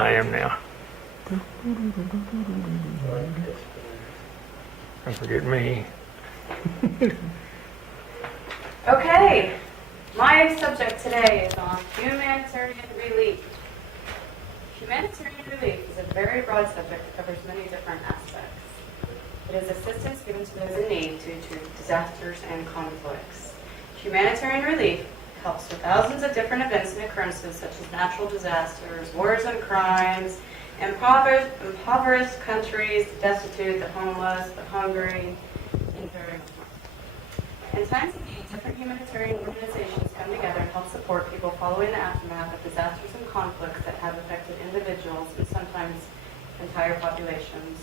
I am now. Don't forget me. Okay, my subject today is on humanitarian relief. Humanitarian relief is a very broad subject that covers many different aspects. It is assistance given to those in need due to disasters and conflicts. Humanitarian relief helps with thousands of different events and occurrences such as natural disasters, wars and crimes, impoverished countries, the destitute, the homeless, the hungry, and very much more. In times of need, different humanitarian organizations come together and help support people following the aftermath of disasters and conflicts that have affected individuals and sometimes entire populations,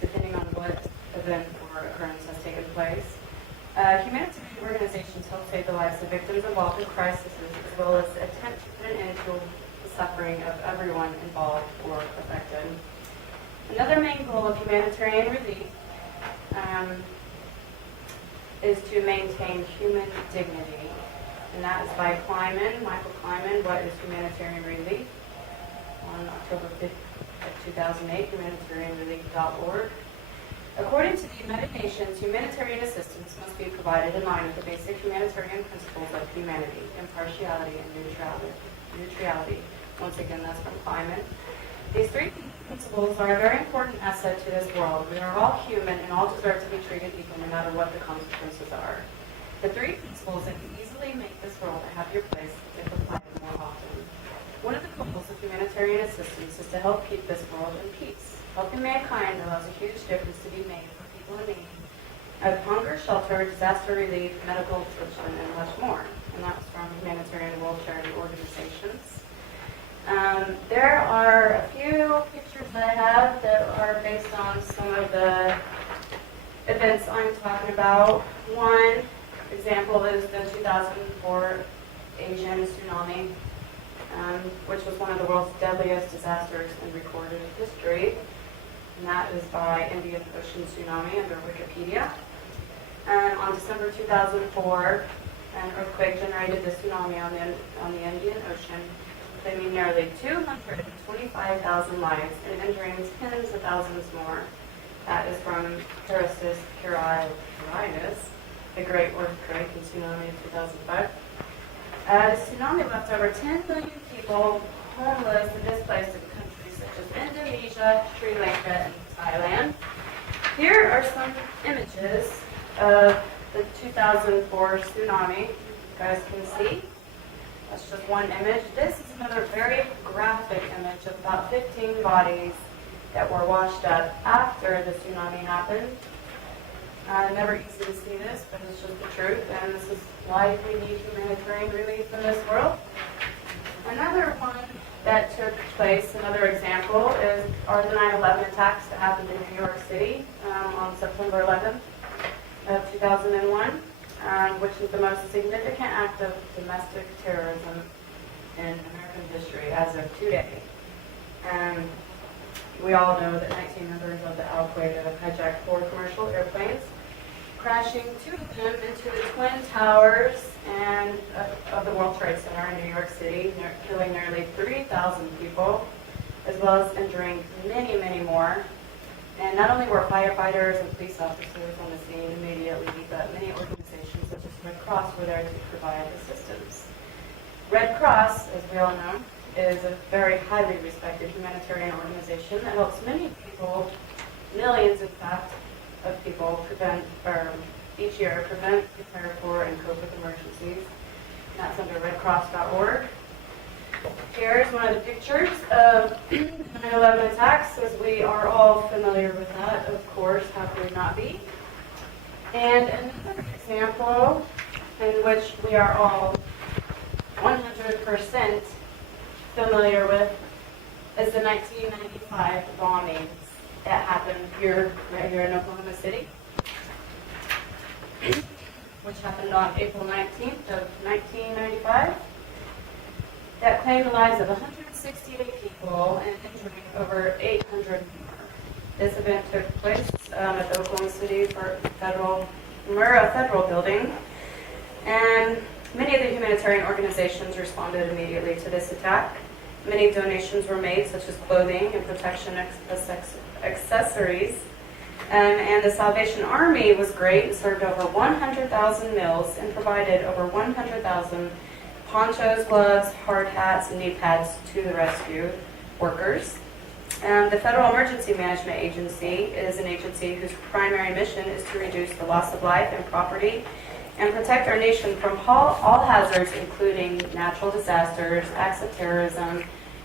depending on what event or occurrence has taken place. Humanitarian organizations help save the lives of victims involved in crises, as well as attempt to put an end to the suffering of everyone involved or affected. Another main goal of humanitarian relief is to maintain human dignity, and that is by Michael Kleiman, What is Humanitarian Relief? On October 5th of 2008, humanitarianrelief.org. According to the United Nations, humanitarian assistance must be provided in line with the basic humanitarian principles of humanity, impartiality, and neutrality. Once again, that's from Kleiman. These three principles are a very important asset to this world. We are all human and all deserve to be treated equal no matter what the consequences are. The three principles that can easily make this world a happier place if applied more often. One of the goals of humanitarian assistance is to help keep this world in peace. Helping mankind allows a huge difference to be made for people in need of hunger, shelter, disaster relief, medical attention, and much more. And that was from humanitarian world charity organizations. There are a few pictures that I have that are based on some of the events I'm talking about. One example is the 2004 Asian tsunami, which was one of the world's deadliest disasters in recorded history. And that is by Indian Ocean Tsunami under Wikipedia. On December 2004, an earthquake generated the tsunami on the Indian Ocean, claiming nearly 225,000 lives and injuring tens of thousands more. That is from Parasis Kirialis, the Great Earthquake and Tsunami of 2005. The tsunami left over 10 million people homeless and displaced in countries such as Indonesia, Sri Lanka, and Thailand. Here are some images of the 2004 tsunami. You guys can see. That's just one image. This is another very graphic image of about 15 bodies that were washed up after the tsunami happened. Never easy to see this, but it's just the truth, and this is why we need humanitarian relief in this world. Another one that took place, another example, are the 9/11 attacks that happened in New York City on September 11th of 2001, which is the most significant act of domestic terrorism in American history as of today. We all know that 19 members of the Al-Qaeda hijacked 4 commercial airplanes, crashing 2 of them into the Twin Towers of the World Trade Center in New York City, killing nearly 3,000 people, as well as injuring many, many more. And not only were firefighters and police officers on the scene immediately, but many organizations such as Red Cross were there to provide assistance. Red Cross, as we all know, is a very highly respected humanitarian organization that helps many people, millions in fact, of people each year prevent, prepare for, and cope with emergencies. And that's under redcross.org. Here's one of the pictures of the 9/11 attacks, as we are all familiar with that, of course, how could we not be? And another example in which we are all 100% familiar with is the 1995 bombings that happened right here in Oklahoma City, which happened on April 19th of 1995. That claimed the lives of 168 people and injuring over 800 more. This event took place at the Oklahoma City Federal Building, and many of the humanitarian organizations responded immediately to this attack. Many donations were made, such as clothing and protection accessories. And the Salvation Army was great and served over 100,000 meals and provided over 100,000 ponchos, gloves, hard hats, and knee pads to the rescue workers. The Federal Emergency Management Agency is an agency whose primary mission is to reduce the loss of life and property and protect our nation from all hazards, including natural disasters, acts of terrorism,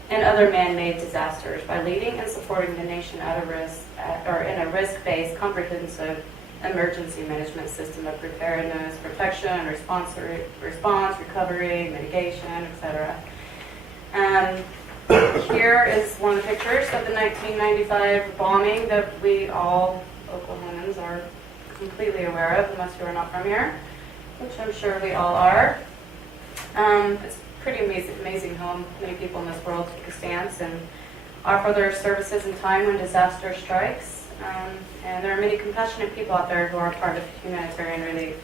and other man-made disasters, by leading and supporting the nation at a risk, or in a risk-based, comprehensive emergency management system of preparedness, protection, response, recovery, mitigation, etc. Here is one of the pictures of the 1995 bombing that we all Oklahomans are completely aware of, unless you are not from here, which I'm sure we all are. It's pretty amazing how many people in this world take a stance and offer their services in time when disaster strikes. And there are many compassionate people out there who are part of humanitarian relief,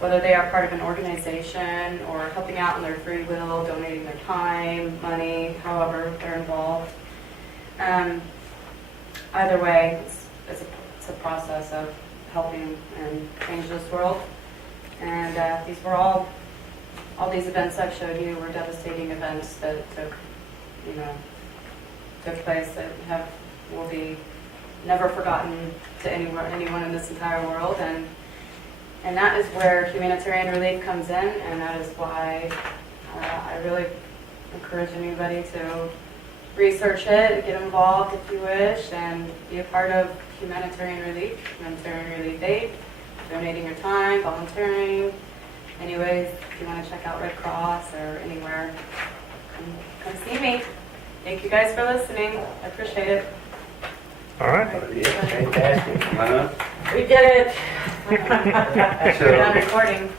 whether they are part of an organization or helping out in their free will, donating their time, money, however they're involved. Either way, it's a process of helping and change this world. And these were all these events I've showed you were devastating events that took place that will be never forgotten to anyone in this entire world. And that is where humanitarian relief comes in, and that is why I really encourage anybody to research it, get involved if you wish, and be a part of humanitarian relief aid, donating your time, volunteering. Anyways, if you want to check out Red Cross or anywhere, come see me. Thank you guys for listening. I appreciate it. All right. Yeah, fantastic. We did it. We're done recording.